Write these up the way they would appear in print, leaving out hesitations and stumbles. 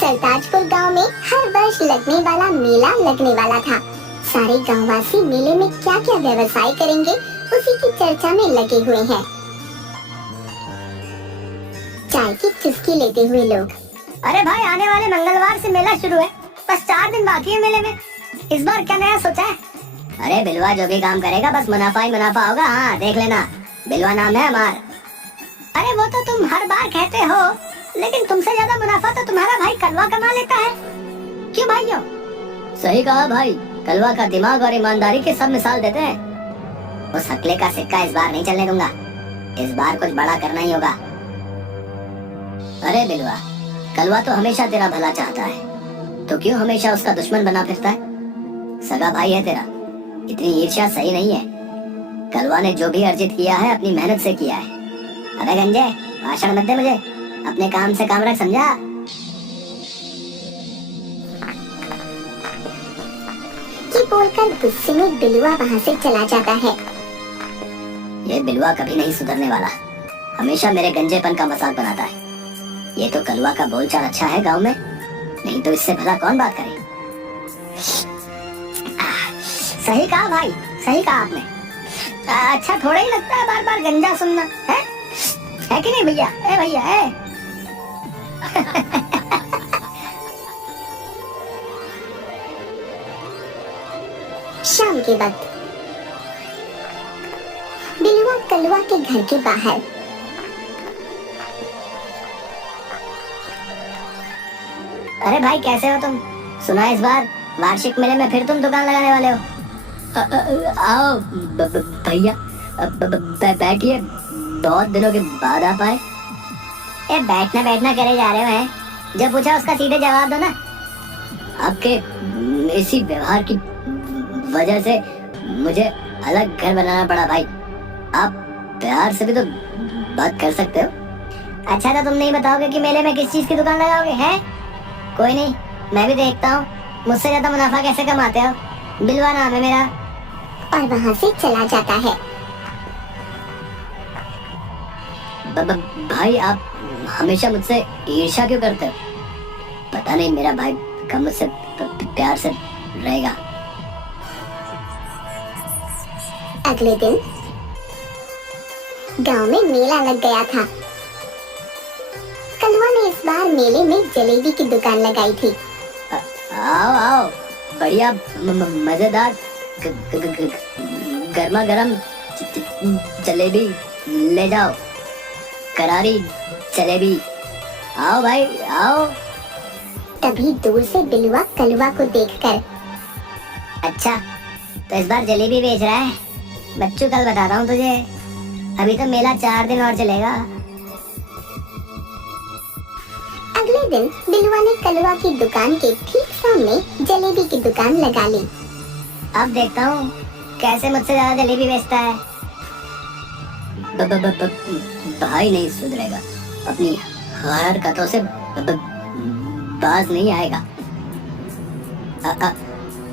सरताजपुर गांव में हर वर्ष लगने वाला मेला लगने वाला था। सारे गांववासी मेले में क्या क्या व्यवसाय करेंगे उसी की चर्चा में लगे हुए हैं। चाय की चुस्की लेते हुए लोग, अरे भाई, आने वाले मंगलवार से मेला शुरू है, बस 4 दिन बाकी है मेले में। इस बार क्या नया सोचा है? अरे बिलवा जो भी काम करेगा बस मुनाफा ही मुनाफा होगा। हाँ देख लेना, बिलवा नाम है हमार। अरे वो तो तुम हर बार कहते हो, लेकिन तुमसे ज्यादा मुनाफा तो तुम्हारा भाई कलवा कमा लेता है। क्यों भाइयों? सही कहा भाई, कलवा का दिमाग और ईमानदारी के सब मिसाल देते हैं। उस हकले का सिक्का इस बार नहीं चलने दूंगा। इस बार कुछ बड़ा करना ही होगा। अरे बिलवा, कलवा तो हमेशा तेरा भला चाहता है, तो क्यों हमेशा उसका दुश्मन बना फिरता है? सगा भाई है तेरा, इतनी ईर्ष्या सही नहीं है। कलवा ने जो भी अर्जित किया है अपनी मेहनत से किया है। अबे गंजे, भाषण मत दे मुझे, अपने काम से काम रख, समझा? ये बोलकर गुस्से में बिलुआ वहाँ से चला जाता है। ये बिलुआ कभी नहीं सुधरने वाला, हमेशा मेरे गंजेपन का मजाक बनाता है। ये तो कलवा का बोलचाल अच्छा है गांव में, नहीं तो इससे भला कौन बात करे। सही कहा भाई, सही कहा आपने। अच्छा थोड़ा ही लगता है बार बार गंजा सुनना, है कि नहीं भैया? ए भैया है। शाम के वक्त बिलुआ कलवा के घर के बाहर। अरे भाई कैसे हो तुम? सुना इस बार वार्षिक मेले में फिर तुम दुकान लगाने वाले हो? आओ भैया, बैठिए, बहुत दिनों के बाद आप आए। ए बैठना बैठना करे जा रहे हो हैं? जब पूछा उसका सीधे जवाब दो ना। आपके इसी व्यवहार की वजह से मुझे अलग घर बनाना पड़ा भाई। आप प्यार से भी तो बात कर सकते हो। अच्छा तो तुम नहीं बताओगे कि मेले में किस चीज की दुकान लगाओगे? हैं? कोई नहीं, मैं भी देखता हूँ मुझसे ज्यादा मुनाफा कैसे कमाते हो। बिलवा नाम है मेरा। और वहाँ से चला जाता है। भाई आप हमेशा मुझसे ईर्ष्या क्यों करते हो? पता नहीं मेरा भाई कब मुझसे प्यार से रहेगा। अगले दिन गांव में मेला लग गया था। कलवा ने इस बार मेले में जलेबी की दुकान लगाई थी। आओ आओ, बढ़िया मजेदार गर्मा गर्म जलेबी ले जाओ, करारी जलेबी। आओ भाई आओ। तभी दूर से बिलुआ कलवा को देखकर, अच्छा तो इस बार जलेबी बेच रहा है? बच्चू कल बताता हूँ तुझे, अभी तो मेला 4 दिन और चलेगा। अगले दिन बिलुआ ने कलवा की दुकान के ठीक सामने जलेबी की दुकान लगा ली। अब देखता हूँ कैसे मुझसे ज्यादा जलेबी बेचता है। भाई नहीं सुधरेगा, अपनी हरकतों से बाज नहीं आएगा।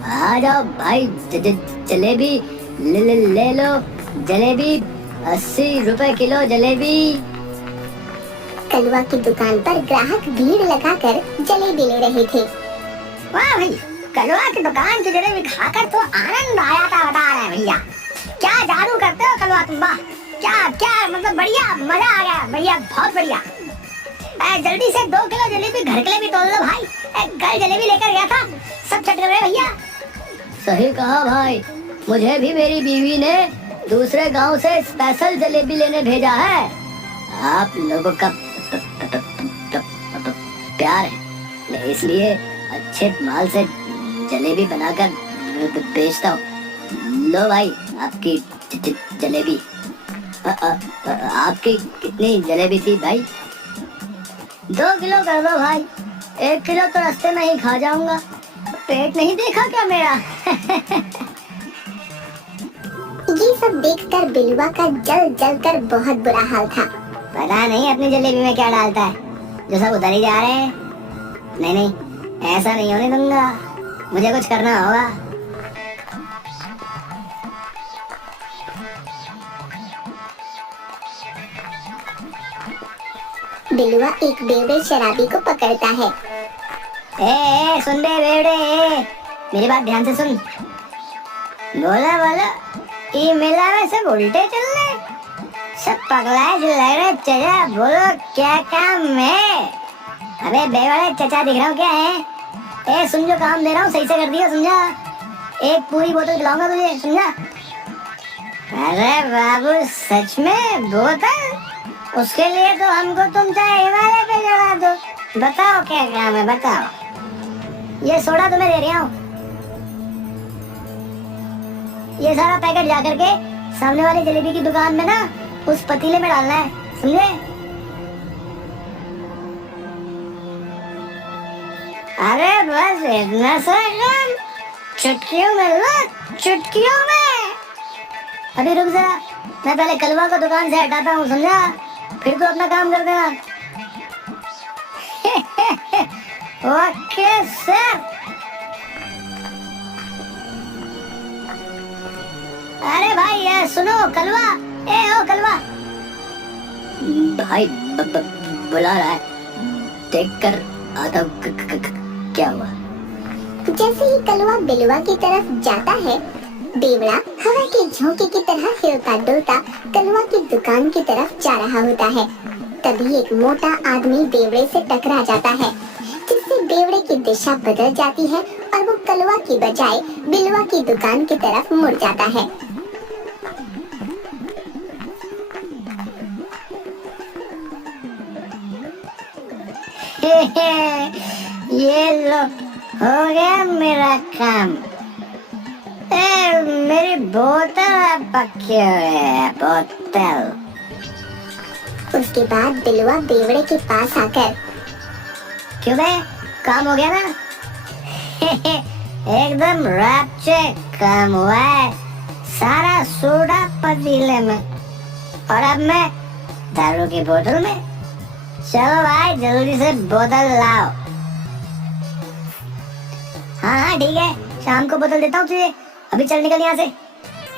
आ जाओ भाई, जलेबी ले लो। जलेबी 80 रुपए किलो जलेबी। कलवा की दुकान पर ग्राहक भीड़ लगाकर जलेबी ले रहे थे। वाह भाई, कलवा की दुकान की जलेबी खाकर तो आनंद आया था, बता रहे भैया। क्या जादू करते हो कलवा तुम, वाह क्या क्या, मतलब बढ़िया, मजा आ गया भैया, बहुत बढ़िया। जल्दी से 2 किलो जलेबी घर के लिए भी तोड़ लो भाई। कल जलेबी लेकर गया था, सब चट गए भैया। सही कहा भाई, मुझे भी मेरी बीवी ने दूसरे गांव से स्पेशल जलेबी लेने भेजा है। आप लोगों का प्यार है, इसलिए अच्छे माल से जलेबी बनाकर बेचता हूँ। लो भाई आपकी जलेबी। आपकी कितनी जलेबी थी भाई? 2 किलो कर दो भाई, 1 किलो तो रास्ते में ही खा जाऊंगा। पेट नहीं देखा क्या मेरा? ये सब देखकर बिलुआ का जल जल कर बहुत बुरा हाल था। पता नहीं अपनी जलेबी में क्या डालता है, जो सब उधर ही जा रहे हैं। नहीं नहीं, ऐसा नहीं होने दूंगा, मुझे कुछ करना होगा। बिलुआ एक बेवड़े शराबी को पकड़ता है। सुन बे बेवड़े, मेरी बात ध्यान से सुन। बोला बोला, ये मेला में सब उल्टे चल रहे, सब पगलाए चिल्ला रहे। चचा बोलो क्या काम है? अबे बेवड़े चचा दिख रहा हूँ क्या है? सुन, जो काम दे रहा हूँ सही से कर दिया, समझा? एक पूरी बोतल खिलाऊंगा तुझे, समझा? अरे बाबू सच में बोतल? उसके लिए तो हमको तुम चाहे हिमालय पे चढ़ा दो। बताओ क्या काम है, बताओ। ये सोडा तुम्हें दे रहा हूँ, ये सारा पैकेट जा करके सामने वाली जलेबी की दुकान में ना उस पतीले में डालना है, समझे? अरे बस इतना सा काम, चुटकियों में लो, चुटकियों में। अभी रुक जा, मैं पहले कलवा को दुकान से हटाता हूँ, समझा? फिर तो अपना काम कर देना। Okay sir. अरे भाई ये सुनो, कलवा, ओ कलवा भाई बुला रहा है, देख कर आता हूँ। क्या हुआ? जैसे ही कलवा बिलवा की तरफ जाता है, बेवड़ा हवा के झोंके की तरह हिलता डुलता कलवा की दुकान की तरफ जा रहा होता है। तभी एक मोटा आदमी बेवड़े से टकरा जाता है, जिससे बेवड़े की दिशा बदल जाती है और वो कलवा की बजाय बिलवा की दुकान की तरफ मुड़ जाता है। ये लो, हो गया मेरा काम। मेरी बोतल पक्की हो गई, बोतल। उसके बाद बिलवा बेवड़े के पास आकर, क्यों बे, काम हो गया ना? एकदम रापचे काम हुआ है, सारा सोडा पतीले में और अब मैं दारू की बोतल में। चलो भाई जल्दी से बोतल लाओ। हाँ ठीक है, शाम को बोतल देता हूँ तुझे, अभी चल निकल यहाँ से।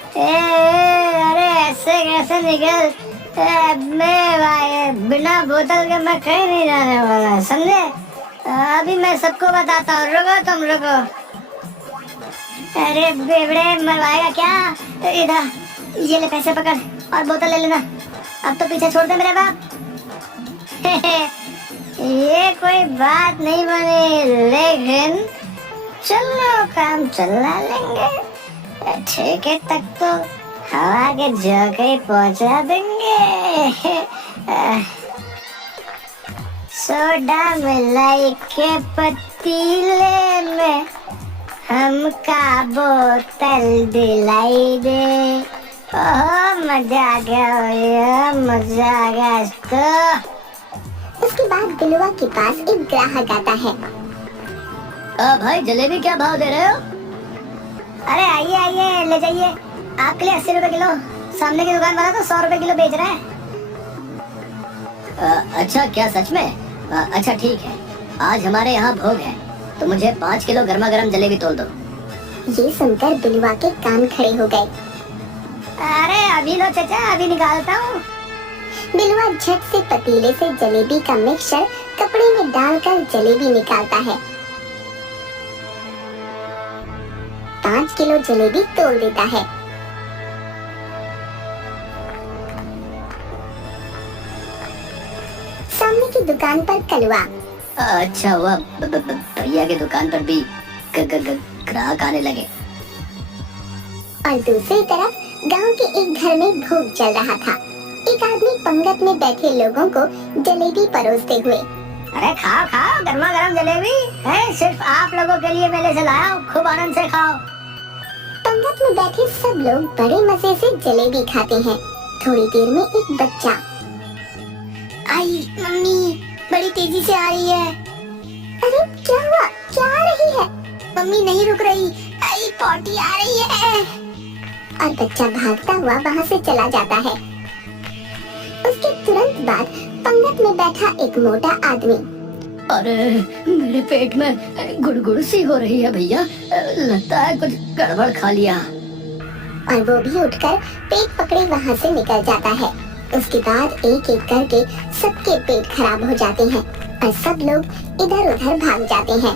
अरे ऐसे कैसे निकल? मैं भाई बिना बोतल के मैं कहीं नहीं जाने वाला, समझे? अभी मैं सबको बताता हूँ, रुको तुम रुको। अरे बेवड़े मरवाएगा क्या? इधर ये ले पैसे पकड़ और बोतल ले लेना, अब तो पीछे छोड़ दे मेरे बाप। ये कोई बात नहीं बनी, लेकिन चलो काम चला लेंगे, ठेके तक तो हवा के झोंके पहुंचा देंगे। सोडा मिलाई के पतीले में हमका बोतल दिलाई दे। ओह मजा आ गया, मजा आ गया इसको। उसके बाद बिलवा के पास एक ग्राहक आता है। भाई जलेबी क्या भाव दे रहे हो? अरे आइए आइए ले जाइए, आपके लिए 80 रुपए किलो, सामने की दुकान वाला तो 100 रुपए किलो बेच रहा है। अच्छा क्या सच में? अच्छा ठीक है, आज हमारे यहाँ भोग है तो मुझे 5 किलो गर्मा गर्म जलेबी तोल दो। ये सुनकर बिलवा के कान खड़े हो गए। अरे अभी लो चाचा, अभी निकालता हूँ। बिलवा झट से पतीले से जलेबी का मिक्सचर कपड़े में डालकर जलेबी निकालता है। 5 किलो जलेबी तोल देता है। सामने की दुकान पर कलवा। अच्छा हुआ भैया की दुकान पर भी ग्राहक आने लगे। और दूसरी तरफ गांव के एक घर में भोग चल रहा था। एक आदमी पंगत में बैठे लोगों को जलेबी परोसते हुए, अरे खाओ खाओ, गर्मा गर्म जलेबी है, सिर्फ आप लोगों के लिए मेले से लाया हूँ, खूब आनंद से खाओ। पंगत में बैठे सब लोग बड़े मजे से जलेबी खाते हैं। थोड़ी देर में एक बच्चा, आई मम्मी बड़ी तेजी से आ रही है। अरे क्या हुआ, क्या आ रही है? मम्मी नहीं रुक रही, आई पॉटी आ रही है। और बच्चा भागता हुआ वहाँ से चला जाता है। उसके तुरंत बाद पंगत में बैठा एक मोटा आदमी, अरे मेरे पेट में गुड़गुड़ सी हो रही है भैया, लगता है कुछ गड़बड़ खा लिया। और वो भी उठकर पेट पकड़े वहाँ से निकल जाता है। उसके बाद एक एक करके सबके पेट खराब हो जाते हैं। और सब लोग इधर उधर भाग जाते हैं।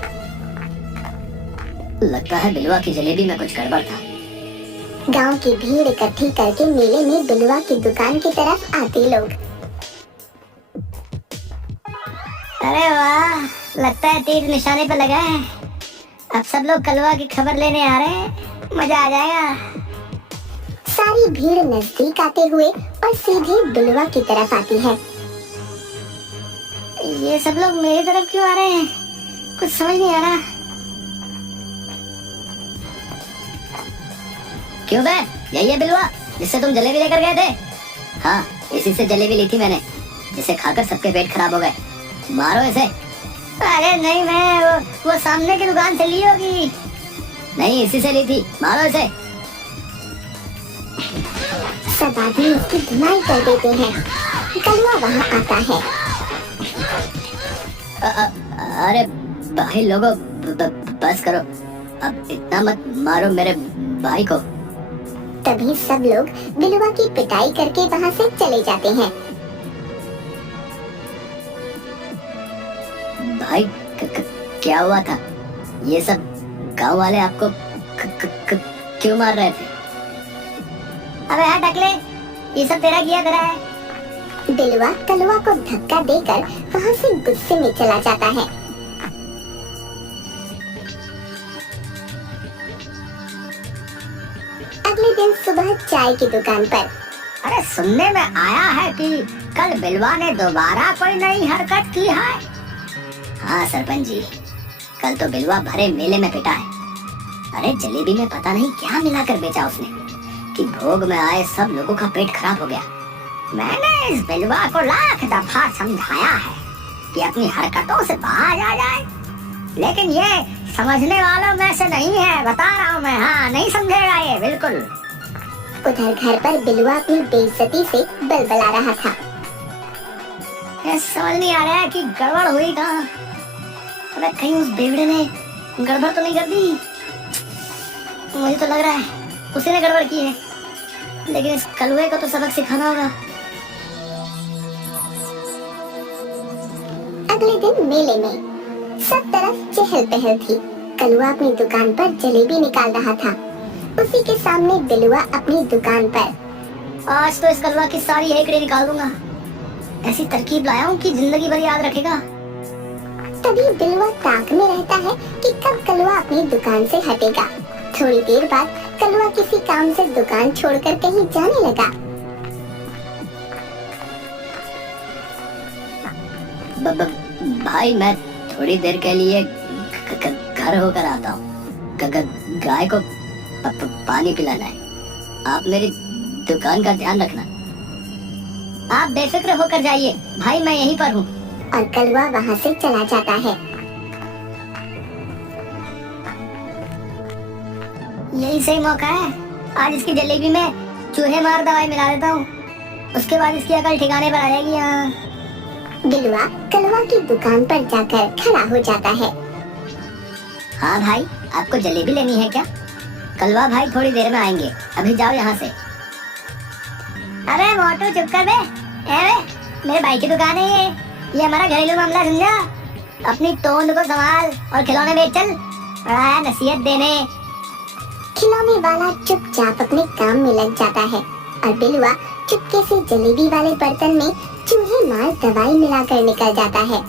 लगता है बिलवा की जलेबी में कुछ गड़बड़ था। गांव की भीड़ इकट्ठी करके मेले में बिलवा की दुकान की तरफ आते लोग। अरे वाह, लगता है तीर निशाने पर लगा है। अब सब लोग कलवा की खबर लेने आ रहे हैं, मजा आ जाएगा। सारी भीड़ नजदीक आते हुए और सीधे बिलवा की तरफ आती है। ये सब लोग मेरी तरफ क्यों आ रहे हैं, कुछ समझ नहीं आ रहा। क्यों बे, यही है बिलवा जिससे तुम जलेबी लेकर गए थे? हाँ, इसी से जलेबी ली थी मैंने, जिसे खाकर सबके पेट खराब हो गए। मारो इसे। अरे नहीं, मैं वो सामने की दुकान से ली होगी। नहीं, इसी से ली थी, मारो इसे। सब आदमी उसकी धुनाई कर देते हैं। कलवा वहाँ आता है। अरे भाई लोगों, बस करो, अब इतना मत मारो मेरे भाई को। तभी सब लोग बिलवा की पिटाई करके वहाँ से चले जाते हैं। भाई क्या हुआ था? ये सब गांव वाले आपको क्यों मार रहे थे? अबे यार टकले, ये सब तेरा किया करा है। बिलवा कलवा को धक्का देकर वहाँ से गुस्से में चला जाता है। अगले दिन सुबह चाय की दुकान पर। अरे सुनने में आया है कि कल बिलवा ने दोबारा कोई नई हरकत की है। हाँ सरपंच जी, कल तो बिलवा भरे मेले में पिटा है। अरे जलेबी में पता नहीं क्या मिलाकर बेचा उसने कि भोग में आए सब लोगों का पेट खराब हो गया। मैंने इस बिलवा को लाख दफा समझाया है कि अपनी हरकतों से बाहर आ जाए, लेकिन ये समझने वालों में से नहीं है, बता रहा हूँ मैं। हाँ, नहीं समझेगा ये बिल्कुल। उधर घर पर बिलवा अपनी बेइज्जती से बलबला रहा था। ये समझ नहीं आ रहा है कि गड़बड़ हुई कहाँ। अबे कहीं उस बेवड़े ने गड़बड़ तो नहीं कर दी? मुझे तो लग रहा है उसी ने गड़बड़ की है, लेकिन इस कलवे को तो सबक सिखाना होगा। अगले दिन मेले में सब तरफ चहल पहल थी। कलवा अपनी दुकान पर जलेबी निकाल रहा था। उसी के सामने बिलवा अपनी दुकान पर। आज तो इस कलवा की सारी हेकड़े निकाल दूंगा। ऐसी तरकीब लाया हूँ कि जिंदगी भर याद रखेगा। तभी बिलवा ताक में रहता है कि कब कलवा अपनी दुकान से हटेगा। थोड़ी देर बाद कलवा किसी काम से दुकान छोड़कर कहीं जाने लगा। भाई मैं थोड़ी देर के लिए घर होकर आता हूँ। गाय को पानी पिलाना है। आप मेरी दुकान का ध्यान रखना। आप बेफिक्र होकर जाइए भाई, मैं यहीं पर हूँ। और कलवा वहाँ से चला जाता है। यही सही मौका है, आज इसकी जलेबी में चूहे मार दवाई मिला देता हूँ, उसके बाद इसकी अकल ठिकाने पर आ जाएगी। हाँ। बिलवा कलवा की दुकान पर जाकर खड़ा हो जाता है। हाँ भाई, आपको जलेबी लेनी है क्या? कलवा भाई थोड़ी देर में आएंगे, अभी जाओ यहाँ से। अरे मोटू चुप कर बे। मेरे भाई की दुकान है ये हमारा घरेलू मामला, समझा? अपनी तोंद को संभाल और खिलौने बेच चल। बड़ा नसीहत देने। खिलौने वाला चुपचाप अपने काम में लग जाता है और बिलवा चुपके से जलेबी वाले बर्तन में चूहे मार दवाई मिलाकर निकल जाता है।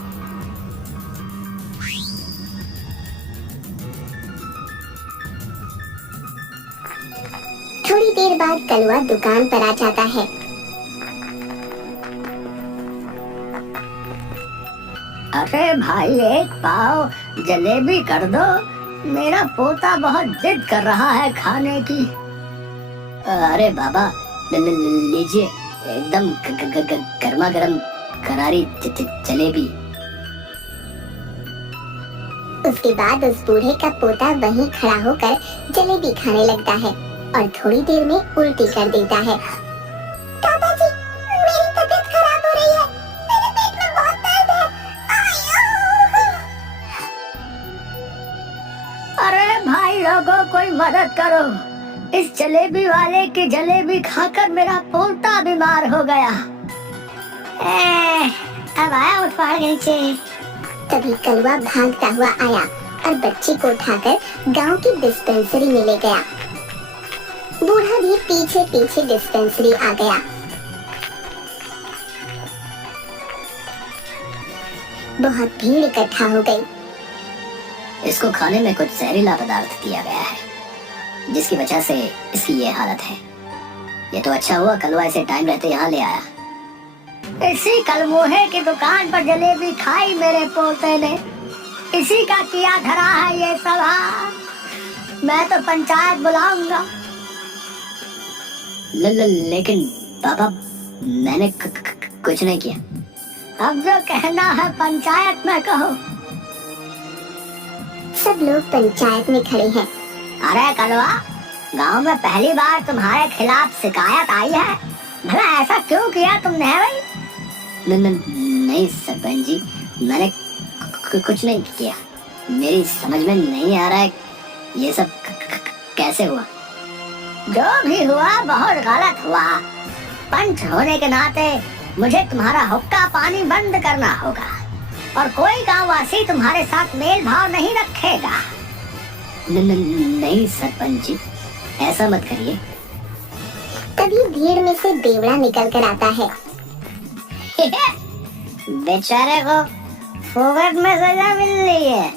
थोड़ी देर बाद कलवा दुकान पर आ जाता है। अरे भाई एक पाव जलेबी कर दो, मेरा पोता बहुत जिद कर रहा है खाने की। अरे बाबा लीजिए, एकदम गर्मा गर्म करारी जलेबी। उसके बाद उस बूढ़े का पोता वहीं खड़ा होकर जलेबी खाने लगता है और थोड़ी देर में उल्टी कर देता है। दादाजी, मेरी तबीयत खराब हो रही है, मेरे पेट में बहुत दर्द है। अरे भाई लोगों, कोई मदद करो, इस जलेबी वाले की जलेबी खाकर मेरा पोता बीमार हो गया। अब आया उठ पहाड़ के नीचे। तभी कलवा भागता हुआ आया और बच्ची को उठाकर गांव की डिस्पेंसरी में ले गया। बूढ़ा भी पीछे पीछे डिस्पेंसरी आ गया। बहुत भीड़ इकट्ठा हो गई। इसको खाने में कुछ जहरीला पदार्थ दिया गया है, जिसकी वजह से इसकी ये हालत है। ये तो अच्छा हुआ कलवा इसे टाइम रहते यहाँ ले आया। इसी कलमोहे की दुकान पर जलेबी खाई मेरे पोते ने, इसी का किया धरा है ये सब। हाँ, मैं तो पंचायत बुलाऊंगा। लेकिन पापा, मैंने कुछ नहीं किया। अब जो कहना है पंचायत में कहो। सब लोग पंचायत में खड़े हैं। अरे कलवा, गांव में पहली बार तुम्हारे खिलाफ शिकायत आई है, भला ऐसा क्यों किया तुमने भाई? नहीं सरपंच जी, मैंने कुछ नहीं किया। मेरी समझ में नहीं आ रहा है ये सब कैसे हुआ। जो भी हुआ बहुत गलत हुआ। पंच होने के नाते मुझे तुम्हारा हुक्का पानी बंद करना होगा और कोई गांववासी तुम्हारे साथ मेल भाव नहीं रखेगा। नहीं सरपंच जी, ऐसा मत करिए। तभी भीड़ में से बेवड़ा निकल कर आता है। बेचारे को फोकट में सजा मिल रही है।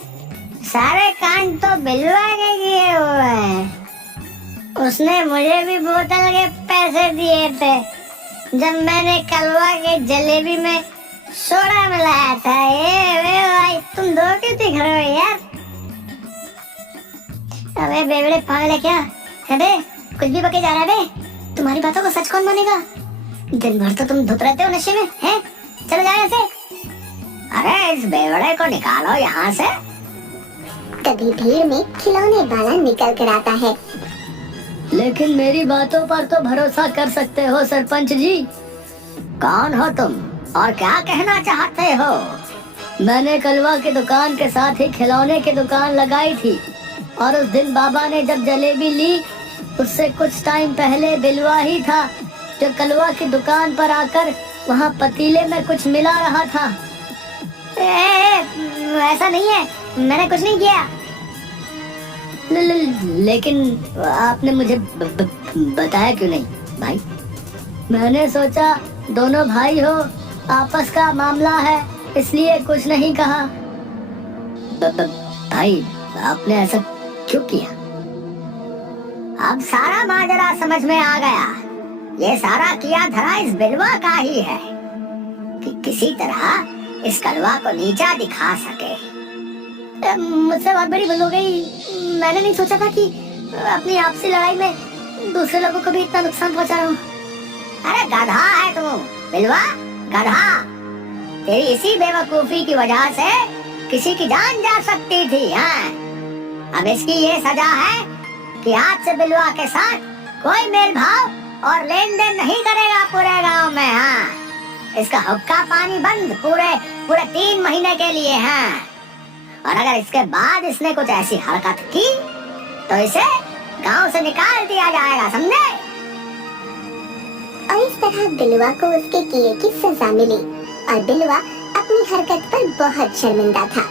सारे कांड तो बिलवा के किए हुए हैं। उसने मुझे भी बोतल के पैसे दिए थे जब मैंने कलवा के जलेबी में सोडा मिलाया था। वे भाई, तुम दो क्यों दिख रहे हो यार? अबे बेवड़े पागल है क्या? अबे कुछ भी बके जा रहा है बे। तुम्हारी बातों को सच कौन मानेगा? दिन भर तो तुम धुत रहते हो नशे में, हैं? चलो जाओ यहाँ से। अरे इस बेवड़े को निकालो यहाँ से। तभी भीड़ में खिलौने वाला निकल कर आता है। लेकिन मेरी बातों पर तो भरोसा कर सकते हो सरपंच जी। कौन हो तुम और क्या कहना चाहते हो? मैंने कलवा की दुकान के साथ ही खिलौने की दुकान लगाई थी और उस दिन बाबा ने जब जलेबी ली, उससे कुछ टाइम पहले बिलवा ही था जो कलवा की दुकान पर आकर वहाँ पतीले में कुछ मिला रहा था। ऐसा नहीं है, मैंने कुछ नहीं किया। लेकिन आपने मुझे बताया क्यों नहीं भाई? मैंने सोचा दोनों भाई हो, आपस का मामला है, इसलिए कुछ नहीं कहा। भाई आपने ऐसा क्यों किया? अब सारा माजरा समझ में आ गया। ये सारा किया धरा इस बिलवा का ही है कि किसी तरह इस कलवा को नीचा दिखा सके। मुझसे बहुत बड़ी भूल हो गई। मैंने नहीं सोचा था कि अपनी आपसी लड़ाई में दूसरे लोगों को भी इतना नुकसान पहुंचा रहा हूँ। अरे गधा है तू बिलवा, गधा। तेरी इसी बेवकूफी की वजह से किसी की जान जा सकती थी। हाँ, अब इसकी ये सजा है कि आज से बिलवा के साथ कोई मेल भाव और लेन देन नहीं करेगा पूरे गांव में। हाँ, इसका हुक्का पानी बंद पूरे 3 महीने के लिए। हाँ, और अगर इसके बाद इसने कुछ ऐसी हरकत की तो इसे गांव से निकाल दिया जाएगा, समझे? और इस तरह बिलवा को उसके किए की सजा मिली और बिलवा अपनी हरकत पर बहुत शर्मिंदा था।